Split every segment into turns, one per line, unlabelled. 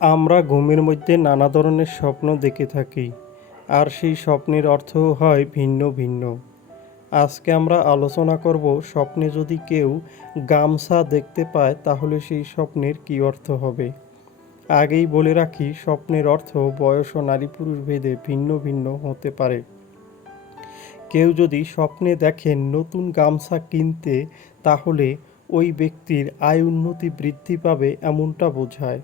আমরা ঘুমের মধ্যে নানা ধরনের স্বপ্ন দেখে থাকি, আর সেই স্বপ্নের অর্থও হয় ভিন্ন ভিন্ন। আজকে আমরা আলোচনা করব স্বপ্নে যদি কেউ গামছা দেখতে পায়, তাহলে সেই স্বপ্নের কী অর্থ হবে? আগেই বলে রাখি, স্বপ্নের অর্থ বয়স ও নারী পুরুষ ভেদে ভিন্ন ভিন্ন হতে পারে। কেউ যদি স্বপ্নে দেখেন নতুন গামছা কিনতে, তাহলে ওই ব্যক্তির আয় উন্নতি বৃদ্ধি পাবে এমনটা বোঝায়।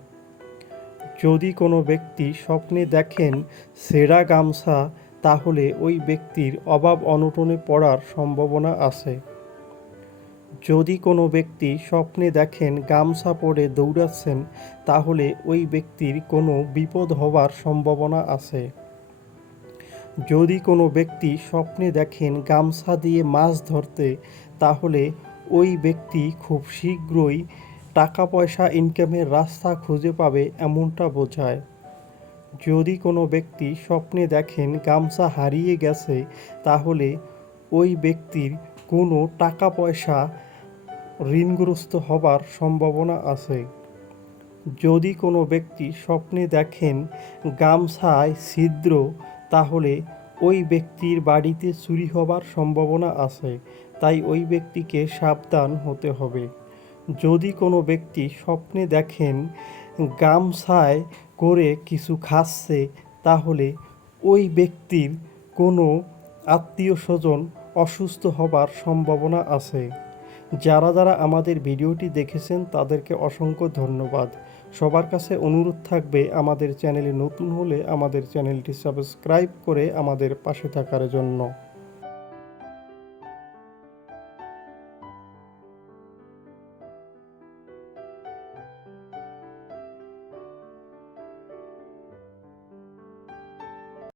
যদি কোনো ব্যক্তি স্বপ্নে দেখেন সেরা গামছা, তাহলে ওই ব্যক্তির অভাব অনটনে পড়ার সম্ভাবনা আছে। যদি কোনো ব্যক্তি স্বপ্নে দেখেন গামছা পরে দৌড়াচ্ছেন, তাহলে ওই ব্যক্তির কোনো বিপদ হওয়ার সম্ভাবনা আছে। যদি কোনো ব্যক্তি স্বপ্নে দেখেন গামছা দিয়ে মাছ ধরতে, তাহলে ওই ব্যক্তি খুব শীঘ্রই টাকা পয়সা ইনকামের রাস্তা খুঁজে পাবে এমনটা বোঝায়। যদি কোনো ব্যক্তি স্বপ্নে দেখেন গামছা হারিয়ে গেছে, তাহলে ওই ব্যক্তির কোনো টাকা পয়সা ঋণগ্রস্ত হবার সম্ভাবনা আছে। যদি কোনো ব্যক্তি স্বপ্নে দেখেন গামছায় ছিদ্র, তাহলে ওই ব্যক্তির বাড়িতে চুরি হবার সম্ভাবনা আছে, তাই ওই ব্যক্তিকে সাবধান হতে হবে। যদি কোনো ব্যক্তি স্বপ্নে দেখেন গামছায় করে কিছু খাচ্ছে, তাহলে ওই ব্যক্তির কোনো আত্মীয় স্বজন অসুস্থ হবার সম্ভাবনা আছে। যারা যারা আমাদের ভিডিওটি দেখেছেন, তাদেরকে অসংখ্য ধন্যবাদ। সবার কাছে অনুরোধ থাকবে, আমাদের চ্যানেলে নতুন হলে আমাদের চ্যানেলটি সাবস্ক্রাইব করে আমাদের পাশে থাকার জন্য।